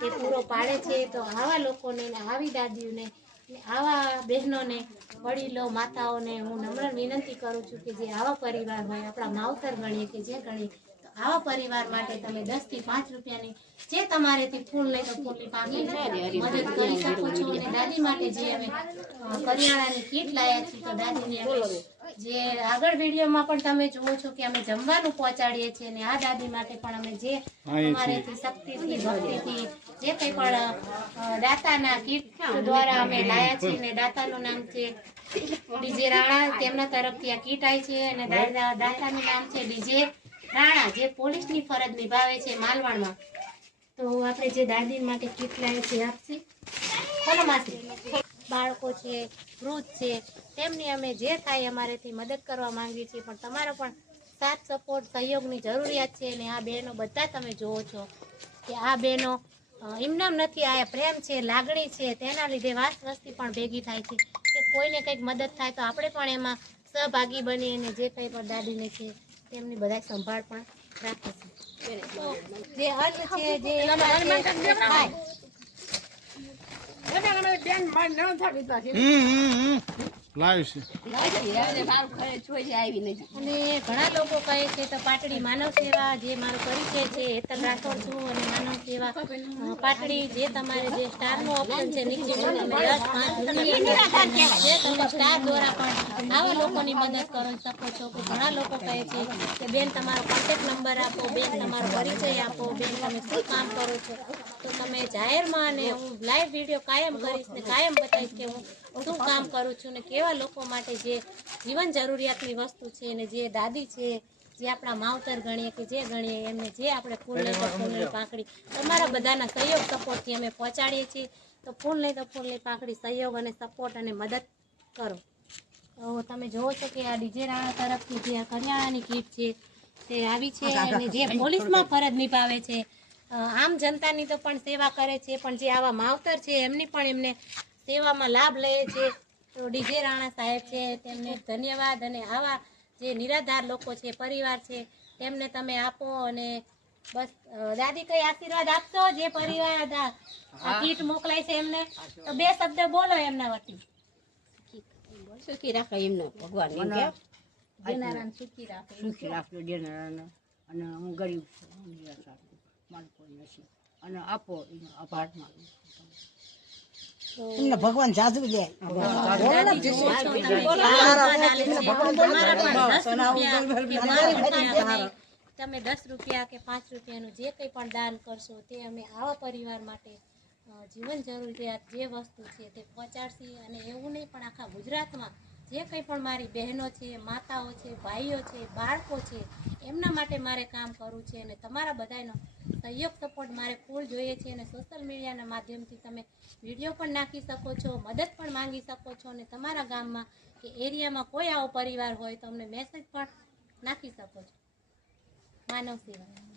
તે પૂરો પાડે છે। તો આવા લોકોને આવી દાદીઓને આવા બહેનોને વડીલો માતાઓને હું નમ્ર વિનંતી કરું છું કે જે આવા પરિવાર હોય આપણા માવતર ગણીએ કે જે ગણીએ તો આવા પરિવાર માટે તમે 10 થી 5 રૂપિયાની જે તમારેથી ફૂલ લઈ તો ફૂલની પાકડી મદદ કરી શકો છો। અને દાદી માટે જે અમે કરિયાણાની કીટ લાયા છીએ તો દાદીને અમે જે આગળ વિડીયોમાં પણ તમે જુઓ છો કે અમે જમવાનું પહોંચાડીએ છીએ અને આ દાદી માટે પણ અમે જે અમારેથી શક્તિથી ભક્તિથી જે કંઈ પણ દાતાના કીટ દ્વારા અમે લાયા છીએ અને દાતાનું નામ છે ડીજે રાણા, તેમના તરફથી આ કીટ આવી છે અને દાતાનું નામ છે ડીજે રાણા જે પોલીસની ફરજ નિભાવે છે માલવાણમાં। તો આપણે જે દાદી માટે કીટ લાવ્યા છે આપશે ખોલો માસી। બાળકો છે, વૃદ્ધ છે, તેમની અમે જે થાય અમારેથી મદદ કરવા માંગીએ છીએ પણ તમારો પણ સાથ સપોર્ટ સહયોગની જરૂરિયાત છે। અને આ બહેનો બધા તમે જુઓ છો કે આ બહેનો એમનામ નથી, આ પ્રેમ છે, લાગણી છે, તેના લીધે વાસ વસ્તી પણ ભેગી થાય છે કે કોઈને કંઈક મદદ થાય તો આપણે પણ એમાં સહભાગી બની અને જે કંઈ પણ દાદીને છે તેમની બધા સંભાળ પણ રાખે છે। જે અન્ન છે જે અને ઘણા લોકો કહે છે તો પાટડી માનવ સેવા જે મારો પરિચય છે હેતલ રાઠોડ છું અને માનવ સેવા પાટડી જે તમારે જે સ્ટારનો ઓપ્શન છે નીચે તમે 10, 5 જે તમે સ્ટાર દ્વારા પણ આવા લોકોની મદદ કરી શકો છો। કે ઘણા લોકો કહે છે કે બેન તમારો કોન્ટેક્ટ નંબર આપો, બેન તમારો પરિચય આપો, બેન તમે શું કામ કરો છો તો તમે જાહેરમાં અને હું લાઈવ વિડીયો કાયમ કરીશ ને કાયમ બતાવીશ કે હું શું કામ કરું છું ને કેવા લોકો માટે જે જીવન જરૂરિયાતની વસ્તુ છે ને જે દાદી છે જે આપણા માવતર ગણીએ કે જે ગણીએ એમને જે આપણે ફૂલ નહીં તો ફૂલની પાંખડી તમારા બધાના સહયોગ સપોર્ટથી અમે પહોંચાડીએ છીએ। તો ફૂલ નહીં તો ફૂલની પાંખડી સહયોગ અને સપોર્ટ અને મદદ કરો। તો તમે જોવો છો કે આ ડીજે રાણા તરફથી જે આ કરિયાણાની કીટ છે તે આવી છે અને જે પોલીસમાં ફરજ નિભાવે છે આમ જનતાની તો પણ સેવા કરે છે પણ જે આવા માવતર છે એમની પણ એમને સેવામાં લાભ લે છે। તો ડીજે રાણા સાહેબ છે તેમને ધન્યવાદ અને આવા જે નિરાધાર લોકો છે પરિવાર છે તેમને તમે આપો અને બસ દાદી કઈ આશીર્વાદ આપશો જે પરિવાર આ કીટ મોકલાય છે એમને તો 2 શબ્દ બોલો એમના વતી। સુખી રાખે એમને ભગવાન દેનારાને સુખી રાખે દેનારાને અને હું ગરીબ છું મારું કોઈ નથી અને આપો એનો આભાર માનું એમને ભગવાન જાદુ દે। તમે 10 રૂપિયા કે 5 રૂપિયાનું જે કંઈ પણ દાન કરશો તે અમે આવા પરિવાર માટે જીવન જરૂરિયાત જે વસ્તુ છે તે પહોંચાડશી। અને એવું નહીં પણ આખા ગુજરાતમાં જે કંઈ પણ મારી બહેનો છે, માતાઓ છે, ભાઈઓ છે, બાળકો છે એમના માટે મારે કામ કરવું છે અને તમારા બધાનો સહયોગ સપોર્ટ મારે ફૂલ જોઈએ છે। અને સોશિયલ મીડિયાના માધ્યમથી તમે વિડીયો પણ નાખી શકો છો, મદદ પણ માંગી શકો છો અને તમારા ગામમાં કે એરિયામાં કોઈ આવો પરિવાર હોય તો અમને મેસેજ પણ નાખી શકો છો। માનવ સેવા।